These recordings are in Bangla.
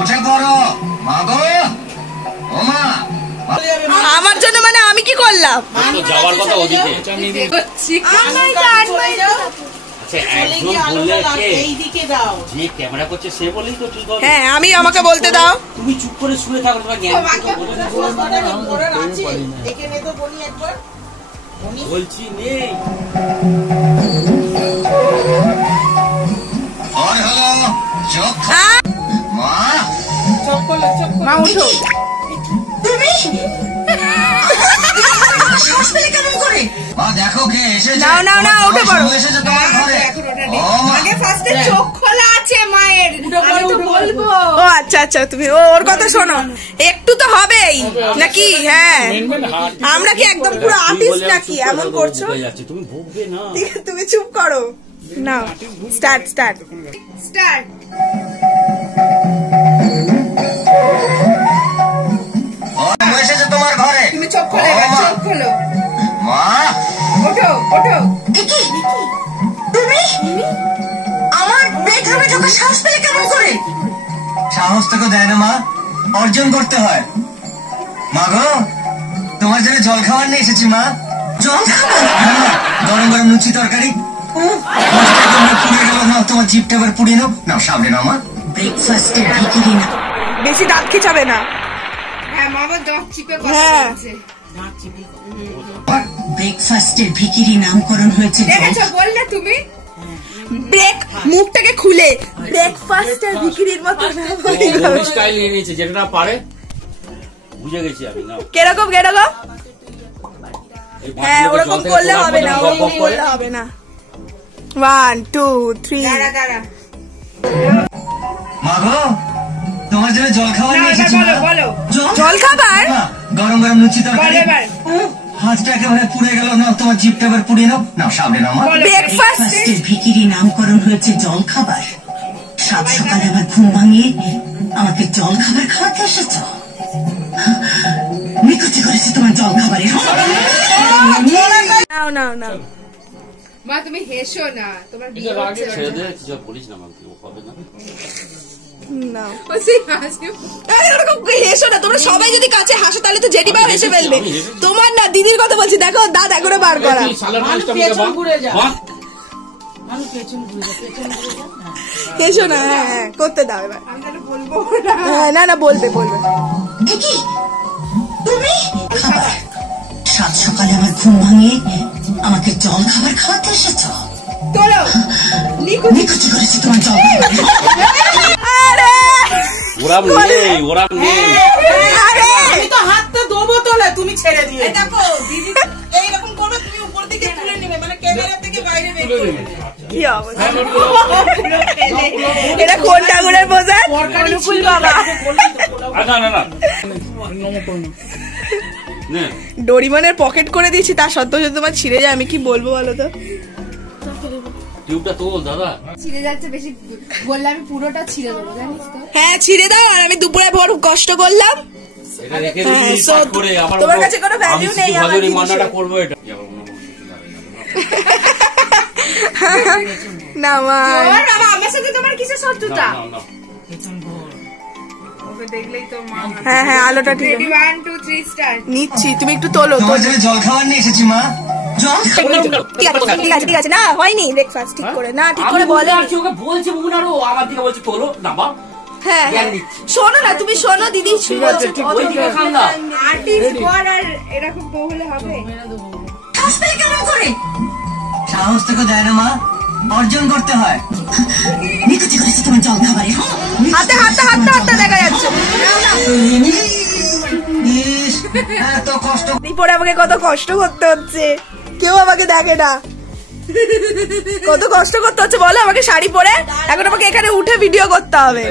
উঠে পড়ো মা গো, ও মা। আমার জন্য মানে আমি কি করলাম? যাওয়ার কথা ওদিকে। হ্যাঁ আমি আমাকে বলতে দাও। তুমি চুপ করে শুয়ে থাকো, তোমার জ্ঞান বলছি নেই। মা উঠো। দেখো কে এসেছে। নাও নাও নাও উঠে পড়ো। আগে ফার্স্টে চোখ খোলা আছে মায়ের, আমি তো বলবো। ও আচ্ছা আচ্ছা, তুমি ওর কথা শোনো। একটু তো হবেই নাকি? হ্যাঁ আমরা কি একদম পুরো আর্টিস্ট নাকি এমন করছো? তুমি ভুগবে না, তুমি চুপ করো। নাও স্টার্ট স্টার্ট স্টার্ট। এসেছে তোমার ঘরে। তুমি চোখ খোলো, চোখ খোলো। মা ওঠো ওঠো। তুমি আমার বেডরুমে ঢোকার সাহস পেলে কেমন করে? সাহস তোকে দেয় না মা, অর্জন করতে হয়। মা গো, তোমার জন্য জল খাবার নিয়ে এসেছি মা। জল খাবার? গরম গরম লুচি তরকারি। পুড়িয়ে গেল না, তোমার জিভটা এবার পুড়িয়ে নাও। নাও সামনে নাও মা। ব্রেকফাস্টের ভিখিরি না, বেশি দাঁত খিচাবে না। হ্যাঁ মা আবার দাঁত চিপে কথা হ্যাঁ। বলছে। ব্রেকফাস্টের ভিখিরি নামকরণ হয়েছে। দেখেছো বললে তুমি? ব্রেক মুখটাকে খুলে ব্রেকফাস্টের ভিখিরির মতো স্টাইল নিয়ে নিয়েছে, যেটা না পারে। বুঝে গেছি আমি। না কেরকম কেরকম? হ্যাঁ ওরকম করলে হবে না, ওরকম করলে হবে না। 1 2 3। দাঁড়া দাঁড়া। মা গো, তোমার জন্য জল খাবার নিয়ে এসেছি। বলো বলো। জল খাবার? গরম গরম লুচি তরকারি। বলো এবার। হাতটা একেবারে পুড়ে গেল না, তোমার জিভটা এবার পুড়িয়ে নাও। নাও সামনে নাও মা। ব্রেকফাস্টের ভিখিরি নামকরণ হয়েছে জল খাবার। সাত সকালে আমার ঘুম ভাঙিয়ে আমাকে জল খাবার খাওয়াতে এসেছো? মিকুচি করেছে তোমার জল খাবারে। নাও নাও নাও। মা তুমি হেসো না, তোমার বিয়ে হচ্ছে না। ছেড়ে দে, কিছু বলিস না মাকে, ও হবে না। নাও। ও সেই হাসি। আরে ওরকম হেসো না, তোমরা সবাই যদি কাছে হাসো তাহলে তো জেঠিমাও হেসে ফেলবে। তোমার না দিদির কথা বলছি, দেখো দাঁত এখনো বার করা। হেসো না, হ্যাঁ হ্যাঁ করতে দাও এবার। আমি তাহলে বলবো না। হ্যাঁ না না বলবে বলবে। তুমি সাত সকালে আমার ঘুম ভাঙিয়ে আমাকে জল খাবার খাওয়াতে এসেছো? তোলো। নিকুচি করেছে তোমার জল খাবার। ওরাম নেই, ওরাম নেই। আমি তো হাতটা দেবো তোলে, তুমি ছেড়ে দিও। দেখো দিদি এইরকম করবে, তুমি উপর দিকে তুলে নেবে, মানে ক্যামেরা থেকে বাইরে বের করবে। কি অবস্থা? এটা কোন ঠাকুরের বোঝা? অনুকূল বাবা। না না না, ডোরিমনের পকেট করে দিয়েছি, তার সত্ত্বেও যদি তোমার ছিঁড়ে যায় আমি কি বলবো বলো তো? টিউবটা তোল দাদা। ছিঁড়ে যাচ্ছে বেশি বললে আমি পুরোটা ছিঁড়ে দেবো, জানিস তো? হ্যাঁ ছিঁড়ে দাও, আর আমি দুপুরে ভোর কষ্ট করলাম। এটা রেখে দিই কাট করে। আমার তোমার কাছে কোনো ভ্যালু নেই আমার ভাজুরি জিনিসের। মান্নাটা করব এটা। না মা ওর বাবা আমার সাথে তোমার কিসের শত্রুতা? না না, ওকে দেখলেই তো মা। হ্যাঁ হ্যাঁ আলোটা ঠিক আছে। 1 2 3 স্টার্ট। নিচ্ছি, তুমি একটু তোলো। তোমার জন্য জল খাবার নিয়ে এসেছি মা। জল ঠিক আছে ঠিক আছে ঠিক আছে। না হয়নি ব্রেকফাস্ট ঠিক করে, না ঠিক করে বলে। ওকে বলছে মুনারো, আমার দিকে বলছে তোলো না বা। হ্যাঁ হ্যাঁ শোনো না, তুমি শোনো দিদি ঠিক আছে, ঠিক ওইদিকে খান না। আর্টিস্ট বর আর এরকম বউ হলে হবে? সাহস পেলে কেমন করে? সাহস তোকে দেয় না মা, অর্জন করতে হয়। নিকুচি করেছে তোমার জল খাবারে। হাতে হাতে হাতে হাতে দেখা যাচ্ছে। ইস, এত কষ্ট। পরে আমাকে কত কষ্ট করতে হচ্ছে, কেউ আমাকে দেখে না। কত কষ্ট করতে হচ্ছে বলো আমাকে শাড়ি পরে। এখন আমাকে এখানে উঠে ভিডিও করতে হবে।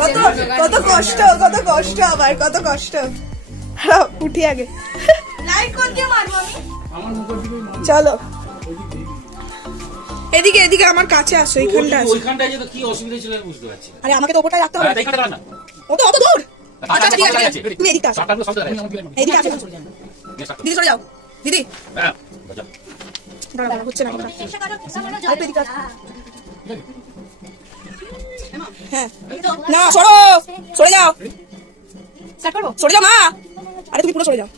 কত কত কষ্ট, কত কষ্ট আবার কত কষ্ট। উঠি আগে। লাইট কোন দিয়ে মারবো আমি? চলো এদিকে এদিকে আমার কাছে আসো, এইখানটা আসো। ওইখানটায় যে তো কি অসুবিধা ছিল আমি বুঝতে পারছি। আরে আমাকে তো ওপরটায় রাখতে হবে। এইখানটা দাঁড়া না। ও তো অত দূর। আচ্ছা ঠিক আছে তুমি এদিকে আসো। এদিকে আসো, দিদি সরে যাও দিদি। দাঁড়া হচ্ছে না। আরেকটু এদিকে আসো। হ্যাঁ না সরো, সরে যাও, সরে যাও মা। আরে তুমি পুরো সরে যাও।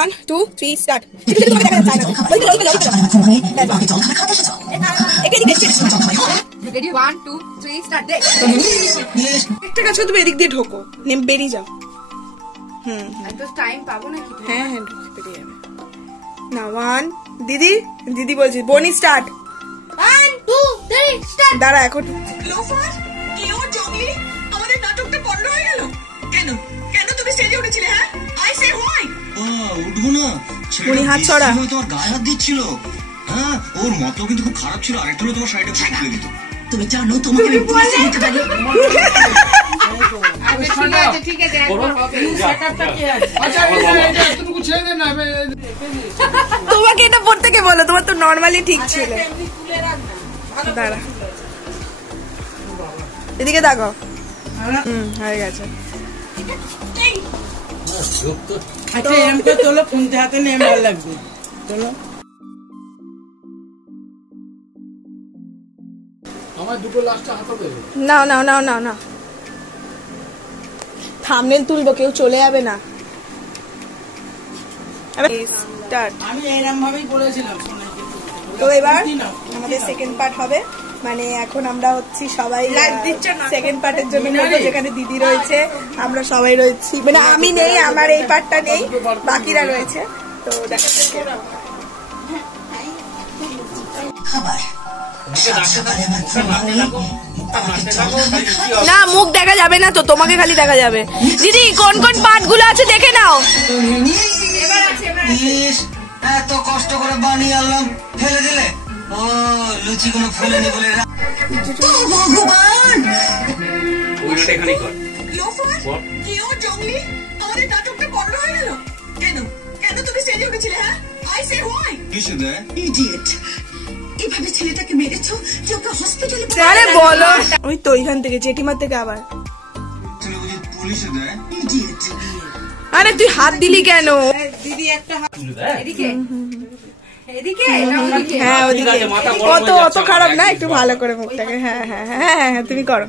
1 2 3 স্টার্ট। রেডি 1 2 3 স্টার্ট দে। একটা কাজ করে তুমি এদিক দিয়ে ঢোকো, নেম বেরিয়ে যাও। এত টাইম পাবো নাকি? হ্যাঁ হ্যাঁ ঢুকে বেরিয়ে যাবে না। 1 দিদি দিদি বলছি বনি স্টার্ট। 1 2 3 স্টার্ট। দাঁড়া এখন লোফার কেউ জঙ্গলি আমাদের নাটকটা বন্ধ হয়ে গেল কেন? কেন তুমি স্টেজে উঠেছিলে? হ্যাঁ আই সে হোয়াই। উঠবো না, উনি হাত ছড়া। তোমার গায়ে হাত দিচ্ছিল। হ্যাঁ ওর মতো কিন্তু খুব খারাপ ছিল, আরেকটা হলো তোমার সাইডে খুলে দিত। তুমি জানো তোমাকে আমি পুলিশে দিতে পারি। ঠিক আছে একবার হবে। সেটআপটা কি আছে? আচ্ছা এটা এতটুকু ছেড়ে দেন না। তোমাকে এটা পড়তে কে বলো? তোমার তো নরমালি ঠিক ছিল। দাঁড়া এদিকে দেখো। হয়ে গেছে। আচ্ছা এমটা চলো ফোনতে হাতে নিয়ে ভালো লাগবে। চলো আমার দুটো লাস্টে হাতে দেবে। নাও নাও নাও নাও নাও, থাম্বনেল তুলবো, কেউ চলে যাবে না। স্টার্ট। আমি এরকম ভাবেই বলেছিলাম সোনাকে। তো এবার আমাদের সেকেন্ড পার্ট হবে, মানে এখন আমরা হচ্ছি সবাই সেকেন্ড পার্টের জন্য করবো, যেখানে দিদি রয়েছে, আমরা সবাই রয়েছি, মানে আমি নেই, আমার এই পার্টটা নেই, বাকিরা রয়েছে। তো দেখা যাচ্ছে। না মুখ দেখা যাবে না তো, তোমাকে খালি দেখা যাবে। দিদি কোন কোন পার্ট গুলো আছে দেখে নাও। এত কষ্ট করে বানিয়ে আনলাম, ফেলে দিলে। ও লুচি কোনো ফেলেনি বলে। ভগবান ওইটা এখানেই কর। লোফার কেউ জঙ্গলি আমাদের নাটকটা বন্ধ হয়ে গেল কেন? কেন তুমি স্টেজে উঠেছিলে? হ্যাঁ আই সে হোয়াই। কিসে দেয়? ইডিয়েট, এভাবে ছেলেটাকে মেরেছো যে ওকে হসপিটালে। আরে বলো, ওই তো ওইখান থেকে জেঠিমার থেকে আবার। পুলিশে দেয়। ইডিয়েট। আরে তুই হাত দিলি কেন? দিদি একটা হাত এদিকে এদিকে না ওদিকে? হ্যাঁ ওদিকে। ঠিক আছে, মাথা গরম কত হয়ে অত যাচ্ছে খারাপ আমার, না, একই একটু বল। ভালো করে মুখটাকে। হ্যাঁ হ্যাঁ হ্যাঁ হ্যাঁ তুমি করো।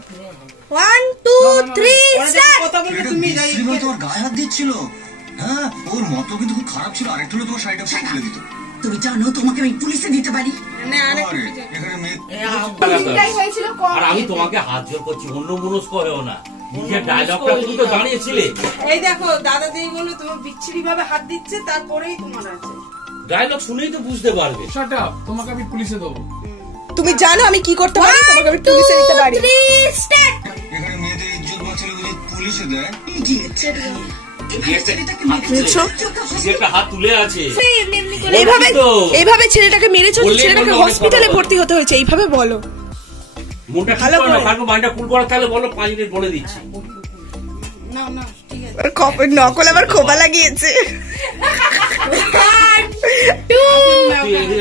1 2 3 স্টার্ট। কথা বলতে তুমি যাই। তোমার গায়ে হাত দিচ্ছিল। হ্যাঁ ওর মতো কিন্তু খুব খারাপ ছিল, আরেকটা হলো তোমার সাইডে খুলে দিত। তুমি জানো তোমাকে আমি পুলিশে দিতে পারি। আরে, এখানে মেয়ে এটাই হয়েছিল কম। আর আমি তোমাকে হাত জোর করছি, অন্য মনস্ক হয়েও না। নিজের ডায়লগটা তুমি তো দাঁড়িয়েছিলে। এই দেখো দাদা দিদি বলে তোমার বিচ্ছিরি ভাবে হাত দিচ্ছে, তারপরেই তোমার আছে। ডায়লগ শুনেই তো বুঝতে পারবে। শাট আপ, তোমাকে আমি পুলিশে দেবো। তুমি জানো আমি কি করতে পারি, তোমাকে আমি পুলিশে দিতে পারি। এখানে মেয়েদের ইজ্জত বাঁচালে বুঝি পুলিশে দেয়। ইডিয়েট। একটা হাত তুলে আছে। এইভাবে বলছি তো। এইভাবে ছেলেটাকে মেরেছো, বললেই ছেলেটাকে বললো, অনেক হসপিটালে কথা ভর্তি হতে হয়েছে, এইভাবে বলো। মনটা ভালো ঠিক করো না, করে। পারবো মাইন্ডটা কুল করা, তাহলে বলো 5 মিনিট বলে দিচ্ছি। না না ঠিক আছে। নকল আবার খোপা লাগিয়েছে। তুই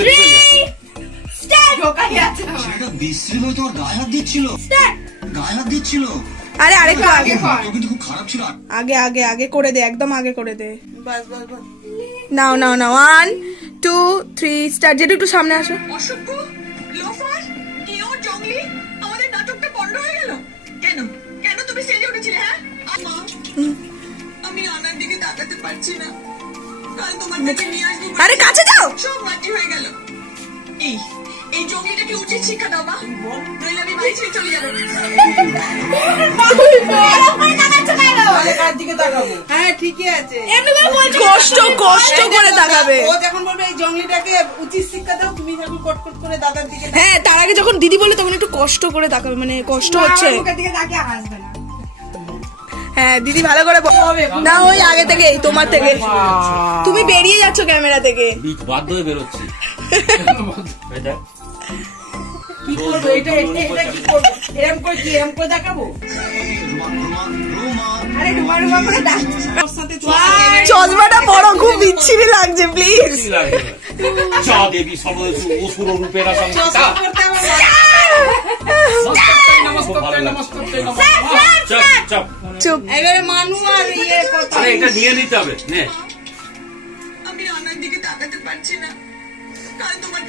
এদিকে ঢুকে যা। সেটা বিশ্রী হয়ে তোমার গায়ে হাত দিচ্ছিল। গায়ে হাত দিচ্ছিল। আরে আরেকটু আগে মতো কিন্তু খুব খারাপ ছিল। আগে আগে আগে করে দে, একদম আগে করে দে। বাস বাস বাস। নাও নাও নাও 1 2 3 স্টার্ট। যেটা একটু সামনে আসো। অসভ্য, লোফার, কেউ জঙ্গলি আমাদের নাটকটা বন্ধ হয়ে গেল কেন? কেন তুমি স্টেজে উঠেছিলে? হ্যাঁ মা, আমি আনার দিকে তাকাতে পারছি না, কাল তোমার কাছে নিয়ে আসবো। আরে কাছে যাও। সব মাটি হয়ে গেল। এই এই জঙ্গলিটাকে উচিত শিক্ষা দাও মা, নইলে আমি বাড়ি ছেড়ে চলে যাবো। কার দিকে তাকাবো? হ্যাঁ ঠিকই আছে। কষ্ট কষ্ট করে তাকাবে। ও যখন বলবে এই জঙ্গলিটাকে উচিত শিক্ষা দাও, তুমি যখন কটকট করে দাদার দিকে হ্যাঁ তার আগে যখন দিদি বলে তখন একটু কষ্ট করে তাকাবে, মানে কষ্ট হচ্ছে। মুখের দিকে তাকিয়ে হাসবে না। হ্যাঁ দিদি ভালো করে না, ওই আগে থেকে তোমার থেকে তুমি বেরিয়ে যাচ্ছ ক্যামেরা থেকে। বাধ্য হয়ে বেরোচ্ছি। এটা কি করবো? এটা এটা কি করবো? এরকম করে কি এরকম করে দেখাবো? আরে ডুমা ডুমা করে ডাক। ওর সাথে চশমাটা বড় খুব বিচ্ছিরি লাগছে, প্লিজ। কি লাগে? চা দেবী সর্বদা অসুর রূপেরা সংহিতা। করতে হবে না। Chop chop. চুপ। এবারে মানু আর ইয়ে কথা। আরে এটা নিয়ে নিতে হবে নে। আমি আনার দিকে তাকাতে পারছি না, কাল তোমার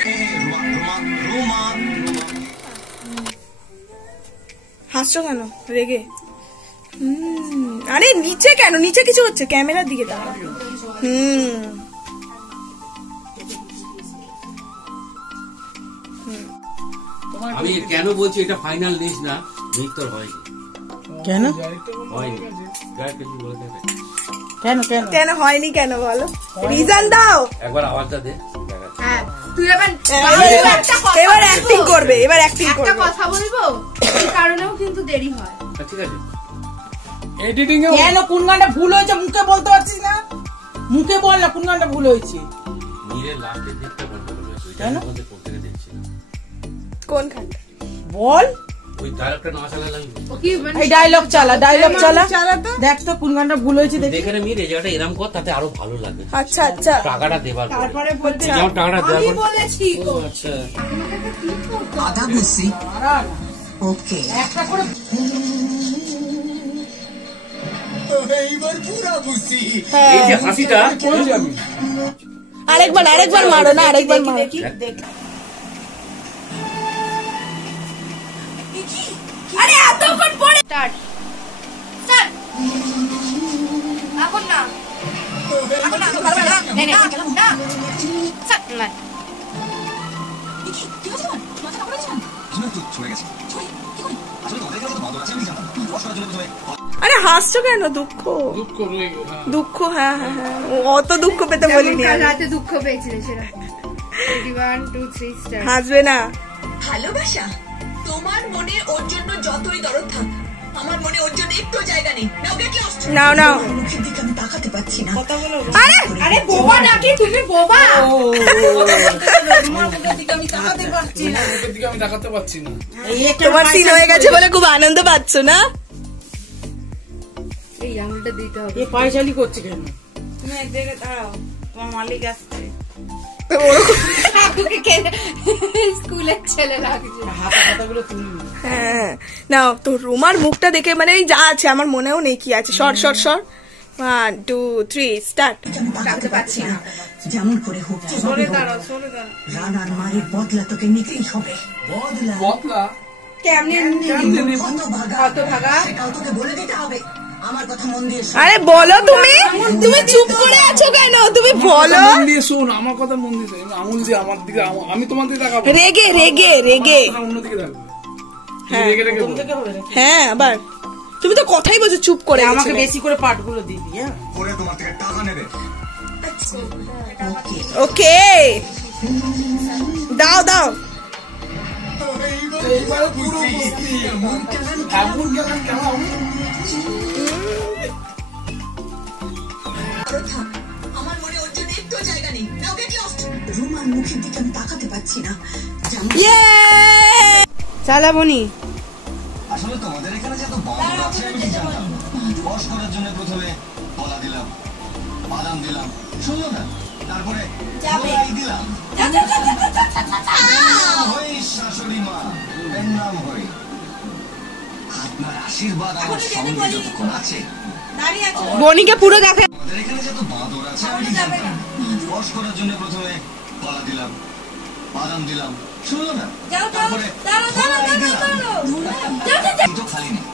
হাসছো কেন রেগে? আরে নিচে কেন? নিচে কিছু হচ্ছে, ক্যামেরার দিকে তাকাও। আমি কেন বলছি এটা ফাইনাল লিস না, লিস তো হয়নি। কেন হয়নি, ডাইরেক্ট কিছু বলতে হবে। কেন কেন কেন হয়নি কেন বলো, রিজন দাও। একবার আওয়াজটা দে। হ্যাঁ তুই এবার এবার অ্যাক্টিং করবে, এবার অ্যাক্টিং একটা করবে। কথা বলবো, এই কারণেও কিন্তু দেরি হয়। ঠিক আছে, এডিটিং এ কেন কোন গানটা ভুল হয়েছে মুখে বলতে পারছিস না? মুখে বল না কোন গানটা ভুল হয়েছে। নীরের লাস্টের দিকটা বন্ধ করবে, ওইটা কেন? মধ্যে করতে দেখছি না। কোন খানটা বল, ওই ডায়লগটা না চালা লাগবে। ও কি মানে এই ডায়লগ চালা, ডায়লগ চালা। দেখ তো কোন গানটা ভুল হয়েছে দেখি। দেখে নে মির, এই জায়গাটা এরকম কর, তাতে আরো ভালো লাগবে। আচ্ছা আচ্ছা টাকাটা দেবার পরে। তারপরে বলছে যেমন টাকাটা দেওয়ার আমি পরে। বলেছি ও আচ্ছা, আদা বুঝছি ওকে একটা করে এইবার পুরা বুঝছি। এই যে হাসিটা করেছি আমি। আরেকবার আরেকবার মারো না, আরেকবার মারো। আরে এতক্ষণ পরে স্টার্ট স্টার্ট এখন না এখন না পারবে না নে নে না স্টার্ট না আরে হাসছো কেন? দুঃখ দুঃখ রয়ে গেল, হ্যাঁ। দুঃখ, হ্যাঁ হ্যাঁ হ্যাঁ, অত দুঃখ পেতে বলিনি কাল আমি। রাতে দুঃখ পেয়েছিলে সেটা 1 2 3 স্টার্ট হাসবে না। ভালোবাসা তোমার মনে ওর জন্য যতই দরদ থাক, আমার মনে ওর জন্য একটু জায়গা নেই। Now get lost. নাও নাও। মুখের দিকে আমি তাকাতে পাচ্ছি না। আরে আরে বোবা নাকি তুমি বোবা? তোমার মুখের দিকে আমি তাকাতে পারছি না। মুখের দিকে আমি তাকাতে পারছি না। এই একটা তোমার সিন হয়ে গেছে বলে খুব আনন্দ পাচ্ছ না? এই আঙুলটা দিতে হবে। এ পয়সালি করছে কেন? তুমি এক জায়গায় দাঁড়াও, তোমার মালিক আসছে। স্কুলের ছেলে লাগছে। হাতা হাতাগুলো তুলি। হ্যাঁ নাও তো, রুমার মুখটা দেখে মানে এই যা আছে আমার মনেও নেই কি আছে। সর সর সর, 1 2 3 স্টার্ট। আমি তাকাতে পাচ্ছি না। যেমন করে হোক সরে দাঁড়াও, সরে দাঁড়াও। রানার মায়ের বদলা তোকে নিতেই হবে। বদলা বদলা কেমনে হতভাগা সেটাও তোকে বলে দিতে হবে। আমার কথা মন দিয়ে শোন। আরে বলো, তুমি তুমি চুপ করে আছো কেন? তুমি বলো। মন দিয়ে শোন, আমার কথা মন দিয়ে শোন। আঙুল দিয়ে আমার দিকে, আমি তোমার দিকে তাকাবো। রেগে রেগে রেগে, আমার অন্যদিকে থাকবে। হ্যাঁ। রেগে রেগে বল। থেকে হবে নাকি? হ্যাঁ আবার তুমি তো কথাই বলছো, চুপ করে আমাকে গেছিলে। বেশি করে পার্টগুলো দিবি। হ্যাঁ পরে তোমার থেকে টাকা নেবে। ওকে দাও দাও। এইবার পুরো বুঝছি। এমন কেমন কেমন দরদ থাক, আমার মনে ওর জন্য একটু জায়গা নেই। Now get lost. রুমার মুখের দিকে আমি তাকাতে পাচ্ছি না। যেমন ইয়ে চালাবনি। আসলে তোমাদের এখানে যে এত বাঁদর আছে আমি ঠিক জানতাম না। বস করার জন্য প্রথমে কলা দিলাম, বাদাম দিলাম, শুনলো না? তারপরে কলাই দিলাম। হই শাশুড়ি মা, এর নাম হই। আপনার আশীর্বাদ আমার সঙ্গে যতক্ষণ আছে। বনিকে পুরো দেখে। আমাদের এখানে যে এত বাঁদর আছে আমি ঠিক জানতাম না। বস করার জন্য প্রথমে কলা দিলাম, বাদাম দিলাম, শুনলো না? তারপরে কলাই দিলাম। কিন্তু খালি নেই,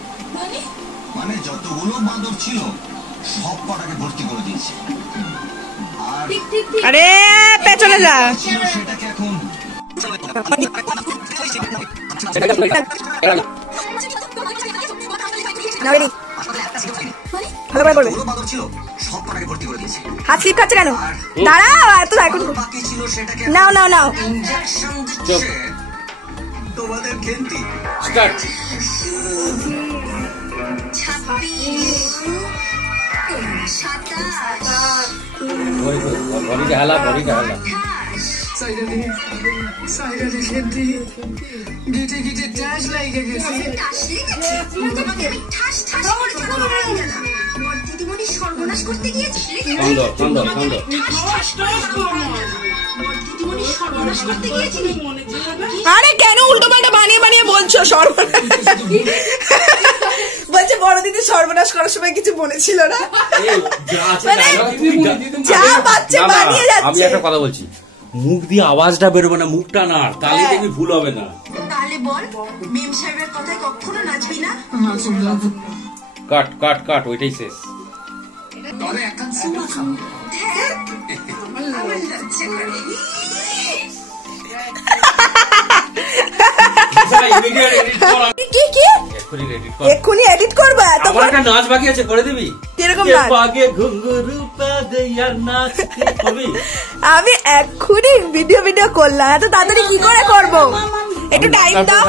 মানে যতগুলো বাঁদর ছিল সব কটাকে ভর্তি করে দিয়েছে। আর ঠিক ঠিক ঠিক। আরে পেছনে যা। ছিল সেটাকে এখন নাওনি ভালো করে বলবে। যতগুলো বাঁদর ছিল সব কটাকে ভর্তি করে দিয়েছে। হাত স্লিপ খাচ্ছে কেন? দাঁড়াও, এত এখন বাকি ছিল সেটাকে নাও নাও নাও। ইনজেকশন দিচ্ছে তোমাদের খেলতি। স্টার্ট। বডিটা হালা, বডিটা হালা। সর্বনাশ করতে গিয়েছি। সুন্দর সুন্দর সুন্দর। সর্বনাশ করতে গিয়েছিলি। আরে কেন উল্টো পাল্টা বানিয়ে বানিয়ে বলছো? সর্বনাশ বলছে বড় দিদি সর্বনাশ করার সময় কিছু মনে ছিল না। এই যা আছে মানে dialogue যা পাচ্ছে না, না, বানিয়ে আমি যাচ্ছে। একটা কথা বলছি, মুখ দিয়ে আওয়াজটা বেরোবে না, মুখটা না, তাহলে দেখবি ভুল হবে না। তাহলে বল মেম সাহেবের কথায় কখনো নাচবি না? কাট কাট কাট, ওইটাই শেষ। আমার লজ্জা করে। কি কি এক্ষুনি এডিট করবো? এত আমার একটা নাচ বাকি আছে, করে দিবি? কিরকম নাচ? ঘুঙ্গুরু পা দেয়ার নাচ করবি? আমি এক্ষুনি ভিডিও করলাম, এত তাড়াতাড়ি কি করে করবো? একটু টাইম দাও।